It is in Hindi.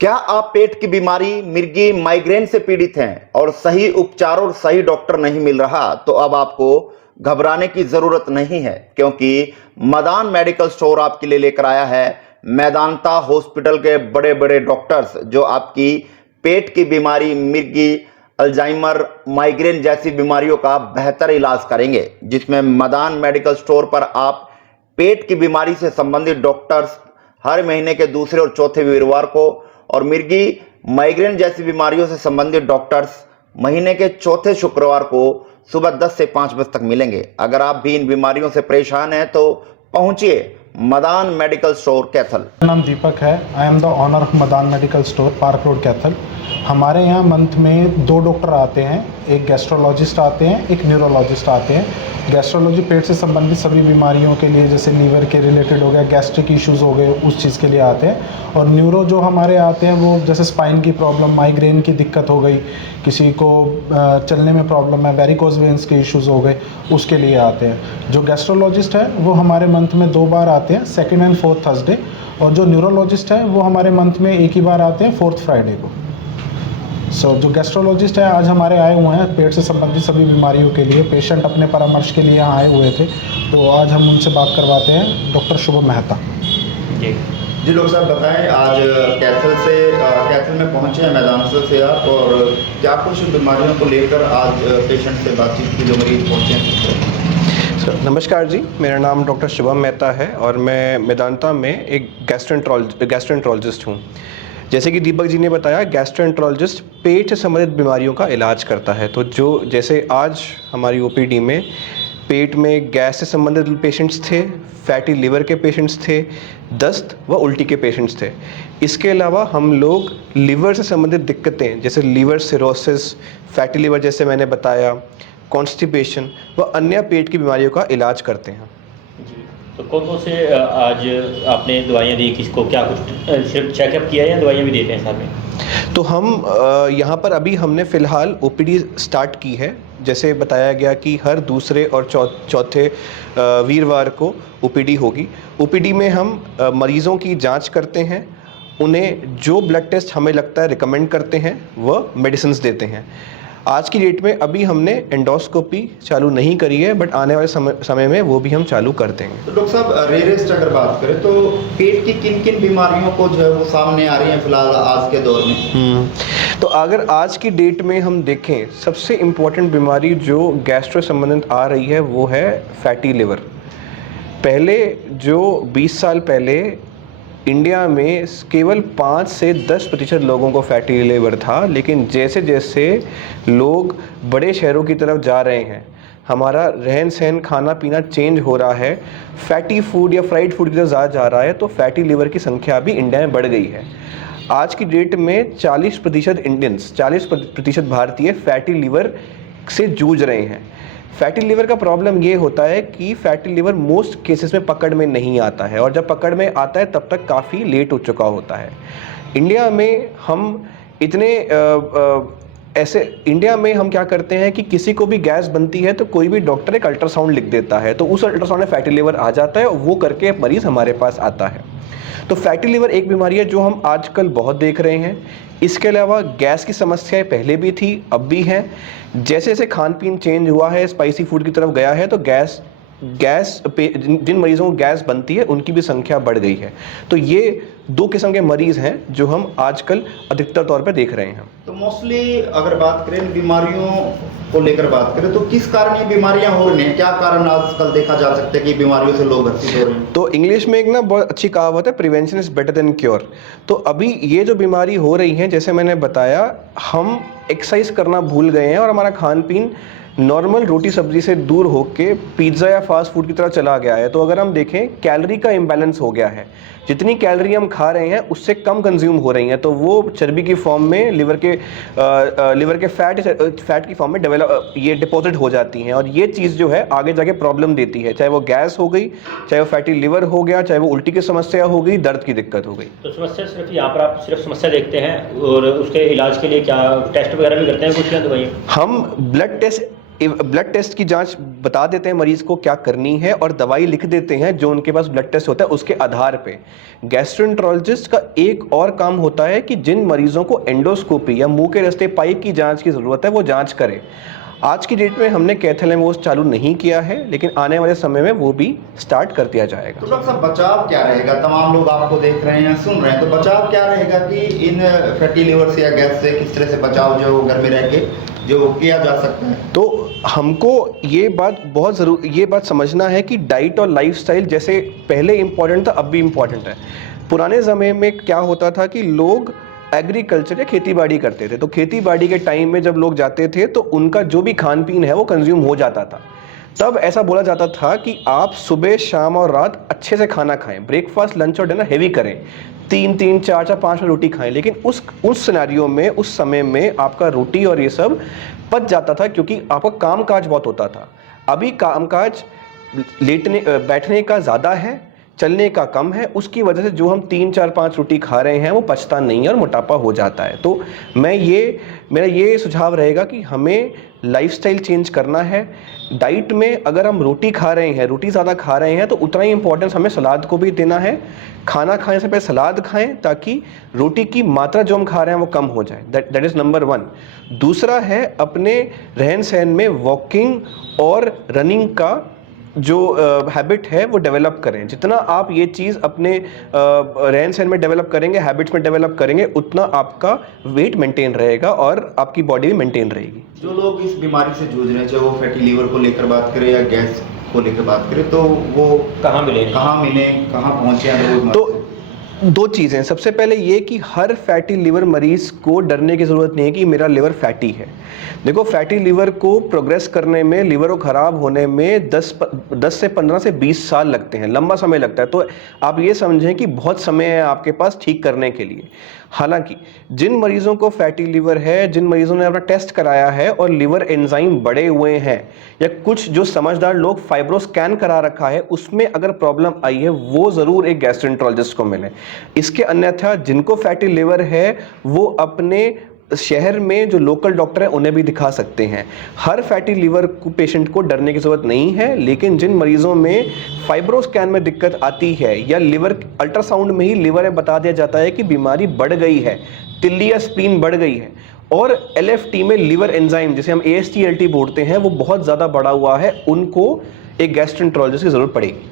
क्या आप पेट की बीमारी मिर्गी माइग्रेन से पीड़ित हैं और सही उपचार और सही डॉक्टर नहीं मिल रहा, तो अब आपको घबराने की जरूरत नहीं है, क्योंकि मदान मेडिकल स्टोर आपके लिए लेकर आया है मेदांता हॉस्पिटल के बड़े बड़े डॉक्टर्स, जो आपकी पेट की बीमारी मिर्गी, अल्जाइमर, माइग्रेन जैसी बीमारियों का बेहतर इलाज करेंगे। जिसमें मदान मेडिकल स्टोर पर आप पेट की बीमारी से संबंधित डॉक्टर्स हर महीने के दूसरे और चौथे वीरवार को, और मिर्गी, माइग्रेन जैसी बीमारियों से संबंधित डॉक्टर्स महीने के चौथे शुक्रवार को सुबह 10 से 5 बजे तक मिलेंगे। अगर आप भी इन बीमारियों से परेशान हैं तो पहुंचिए मदान मेडिकल स्टोर कैथल। मेरा नाम दीपक है। I am the owner of Madan medical store, park road, Kaithal. हमारे यहाँ मंथ में 2 डॉक्टर आते हैं, एक गैस्ट्रोलॉजिस्ट आते हैं, एक न्यूरोलॉजिस्ट आते हैं। गैस्ट्रोलॉजी पेट से संबंधित सभी बीमारियों के लिए, जैसे लीवर के रिलेटेड हो गया, गैस्ट्रिक इश्यूज़ हो गए, उस चीज़ के लिए आते हैं। और न्यूरो जो हमारे आते हैं वो जैसे स्पाइन की प्रॉब्लम, माइग्रेन की दिक्कत हो गई, किसी को चलने में प्रॉब्लम है, वेरिकोज वेन्स के इश्यूज़ हो गए, उसके लिए आते हैं। जो गैस्ट्रोलॉजिस्ट है वो हमारे मंथ में 2 बार आते हैं, सेकेंड एंड फोर्थ थर्सडे। और जो न्यूरोलॉजिस्ट है वो हमारे मंथ में 1 ही बार आते हैं, फोर्थ फ्राइडे को। जो गैस्ट्रोलॉजिस्ट है आज हमारे आए हुए हैं पेट से संबंधित सभी बीमारियों के लिए। पेशेंट अपने परामर्श के लिए यहाँ आए हुए थे, तो आज हम उनसे बात करवाते हैं। डॉक्टर शुभम मेहता जी डॉक्टर साहब बताएं, आज कैथल में पहुंचे हैं मैदान से आप, और क्या कुछ बीमारियों को लेकर आज पेशेंट से बातचीत की, जो मरीज पहुंचे हैं? नमस्कार जी, मेरा नाम डॉक्टर शुभम मेहता है और मैं मेदांता में एक गैस्ट्रोएंटरोलॉजिस्ट हूँ। जैसे कि दीपक जी ने बताया, गैस्ट्रोएंटरोलॉजिस्ट पेट से संबंधित बीमारियों का इलाज करता है। तो जैसे आज हमारी ओपीडी में पेट में गैस से संबंधित पेशेंट्स थे, फैटी लिवर के पेशेंट्स थे, दस्त व उल्टी के पेशेंट्स थे। इसके अलावा हम लोग लिवर से संबंधित दिक्कतें जैसे लिवर सिरोसिस, फैटी लिवर जैसे मैंने बताया, कॉन्स्टिपेशन व अन्य पेट की बीमारियों का इलाज करते हैं। जी, तो कौन कौन से आज आपने दवाइयाँ दी, किसको क्या कुछ सिर्फ चेकअप किया है या दवाइयाँ भी देते हैं साथ में? तो हम यहाँ पर अभी हमने फ़िलहाल ओपीडी स्टार्ट की है। जैसे बताया गया कि हर दूसरे और चौथे वीरवार को ओपीडी होगी। ओपीडी में हम मरीज़ों की जांच करते हैं, उन्हें जो ब्लड टेस्ट हमें लगता है रिकमेंड करते हैं, वह मेडिसिन्स देते हैं। आज की डेट में अभी हमने एंडोस्कोपी चालू नहीं करी है, बट आने वाले समय में वो भी हम चालू कर देंगे। तो डॉक्टर साहब, रेयरेस्ट अगर बात करें तो पेट की किन किन बीमारियों को जो है वो सामने आ रही हैं फिलहाल आज के दौर में? तो अगर आज की डेट में हम देखें, सबसे इम्पोर्टेंट बीमारी जो गैस्ट्रो संबंधित आ रही है वो है फैटी लिवर। पहले जो 20 साल पहले इंडिया में केवल 5 से 10% लोगों को फैटी लिवर था, लेकिन जैसे जैसे लोग बड़े शहरों की तरफ जा रहे हैं, हमारा रहन सहन, खाना पीना चेंज हो रहा है, फैटी फूड या फ्राइड फूड की तरफ ज़्यादा जा रहा है, तो फैटी लिवर की संख्या भी इंडिया में बढ़ गई है। आज की डेट में 40% इंडियंस, 40% भारतीय फैटी लिवर से जूझ रहे हैं। फैटी लिवर का प्रॉब्लम ये होता है कि फैटी लिवर मोस्ट केसेस में पकड़ में नहीं आता है, और जब पकड़ में आता है तब तक काफ़ी लेट हो चुका होता है। इंडिया में हम इंडिया में हम क्या करते हैं कि किसी को भी गैस बनती है तो कोई भी डॉक्टर एक अल्ट्रासाउंड लिख देता है, तो उस अल्ट्रासाउंड में फैटी लिवर आ जाता है और वो करके मरीज़ हमारे पास आता है। तो फैटी लिवर एक बीमारी है जो हम आजकल बहुत देख रहे हैं। इसके अलावा गैस की समस्याएं पहले भी थी, अब भी हैं। जैसे जैसे खान पीन चेंज हुआ है, स्पाइसी फूड की तरफ गया है, तो जिन मरीज़ों को गैस बनती है उनकी भी संख्या बढ़ गई है। तो ये 2 किस्म के मरीज़ हैं जो हम आजकल अधिकतर तौर पर देख रहे हैं। तो मोस्टली अगर बात करें बीमारियों को लेकर बात करें तो किस कारण ये बीमारियां हो रही हैं? क्या कारण आजकल देखा जा सकता है कि बीमारियों से लोग ग्रसित हो रहे हैं? तो इंग्लिश में एक ना बहुत अच्छी कहावत है, prevention is better than cure. तो अभी ये जो बीमारी हो रही है, जैसे मैंने बताया, हम एक्सरसाइज करना भूल गए हैं और हमारा खान पीन नॉर्मल रोटी सब्जी से दूर होके पिज़्ज़ा या फास्ट फूड की तरफ चला गया है। तो अगर हम देखें, कैलोरी का इम्बैलेंस हो गया है। जितनी कैलोरी हम खा रहे हैं उससे कम कंज्यूम हो रही हैं, तो वो चर्बी की फॉर्म में लिवर के फैट की फॉर्म में ये डिपॉजिट हो जाती हैं, और ये चीज़ जो है आगे जाके प्रॉब्लम देती है, चाहे वो गैस हो गई, चाहे वो फैटी लिवर हो गया, चाहे वो उल्टी की समस्या हो गई, दर्द की दिक्कत हो गई। तो समस्या सिर्फ यहाँ पर आप सिर्फ समस्या देखते हैं और उसके इलाज के लिए क्या टेस्ट वगैरह भी करते हैं कुछ या दवाइयाँ? हम ब्लड टेस्ट ब्लड टेस्ट की जांच बता देते हैं मरीज को क्या करनी है और दवाई लिख देते हैं जो उनके पास ब्लड टेस्ट होता है उसके आधार पे। गैस्ट्रोएंटरोलॉजिस्ट का एक और काम होता है कि जिन मरीजों को एंडोस्कोपी या मुंह के रास्ते पाइप की जांच की ज़रूरत है वो जांच करे। आज की डेट में हमने कैथल वो चालू नहीं किया है, लेकिन आने वाले समय में वो भी स्टार्ट कर दिया जाएगा। तो डॉक्टर साहब बचाव क्या रहेगा? तमाम लोग आपको देख रहे हैं, सुन रहे हैं, तो बचाव क्या रहेगा कि इन फैटी लिवर से या गैस से किस तरह से बचाव जो घर में रह के जो किया जा सकता है? तो हमको ये बात समझना है कि डाइट और लाइफस्टाइल जैसे पहले इम्पॉर्टेंट था अब भी इम्पॉर्टेंट है। पुराने ज़माने में क्या होता था कि लोग एग्रीकल्चर या खेती बाड़ी करते थे, तो खेती बाड़ी के टाइम में जब लोग जाते थे तो उनका जो भी खान पीन है वो कंज्यूम हो जाता था। तब ऐसा बोला जाता था कि आप सुबह शाम और रात अच्छे से खाना खाएं, ब्रेकफास्ट लंच और डिनर हैवी करें, 3-3 4-4 5 रोटी खाएं। लेकिन उस सिनेरियो में उस समय में आपका रोटी और ये सब पच जाता था क्योंकि आपका कामकाज बहुत होता था। अभी कामकाज बैठने का ज़्यादा है, चलने का कम है, उसकी वजह से जो हम 3-4-5 रोटी खा रहे हैं वो पचता नहीं है और मोटापा हो जाता है। तो मेरा ये सुझाव रहेगा कि हमें लाइफस्टाइल चेंज करना है। डाइट में अगर हम रोटी ज़्यादा खा रहे हैं तो उतना ही इंपॉर्टेंस हमें सलाद को भी देना है। खाना खाने से पहले सलाद खाएं ताकि रोटी की मात्रा जो हम खा रहे हैं वो कम हो जाए। That is number 1। दूसरा है अपने रहन सहन में वॉकिंग और रनिंग का जो हैबिट है वो डेवलप करें। जितना आप ये चीज़ अपने रहन सहन में डेवलप करेंगे, हैबिट्स में डेवलप करेंगे, उतना आपका वेट मेंटेन रहेगा और आपकी बॉडी भी मेंटेन रहेगी। जो लोग इस बीमारी से जूझ रहे हैं, चाहे वो फैटी लीवर को लेकर बात करें या गैस को लेकर बात करें, तो वो कहाँ मिले, कहाँ पहुँचे हैं? तो 2 चीज़ें। सबसे पहले ये कि हर फैटी लिवर मरीज़ को डरने की ज़रूरत नहीं है कि मेरा लिवर फैटी है। देखो, फैटी लिवर को प्रोग्रेस करने में, लिवर को ख़राब होने में 10 से 15 से 20 साल लगते हैं, लंबा समय लगता है। तो आप ये समझें कि बहुत समय है आपके पास ठीक करने के लिए। हालांकि जिन मरीज़ों को फैटी लिवर है, जिन मरीज़ों ने अपना टेस्ट कराया है और लिवर एंजाइम बढ़े हुए हैं, या कुछ जो समझदार लोग फाइब्रो स्कैन करा रखा है, उसमें अगर प्रॉब्लम आई है, वो ज़रूर एक गैस्ट्रोएंटरोलॉजिस्ट को मिले। इसके अन्यथा जिनको फैटी लिवर है वो अपने शहर में जो लोकल डॉक्टर है उन्हें भी दिखा सकते हैं। हर फैटी लिवर पेशेंट को डरने की ज़रूरत नहीं है, लेकिन जिन मरीज़ों में फाइब्रो स्कैन में दिक्कत आती है या लिवर अल्ट्रासाउंड में ही लिवर में बता दिया जाता है कि बीमारी बढ़ गई है, तिल्ली या स्प्लीन बढ़ गई है, और LFT में लिवर एंजाइम जिसे हम AST-ALT बोलते हैं वो बहुत ज़्यादा बढ़ा हुआ है, उनको एक गैस्ट्रोएंटरोलॉजिस्ट की ज़रूरत पड़ेगी।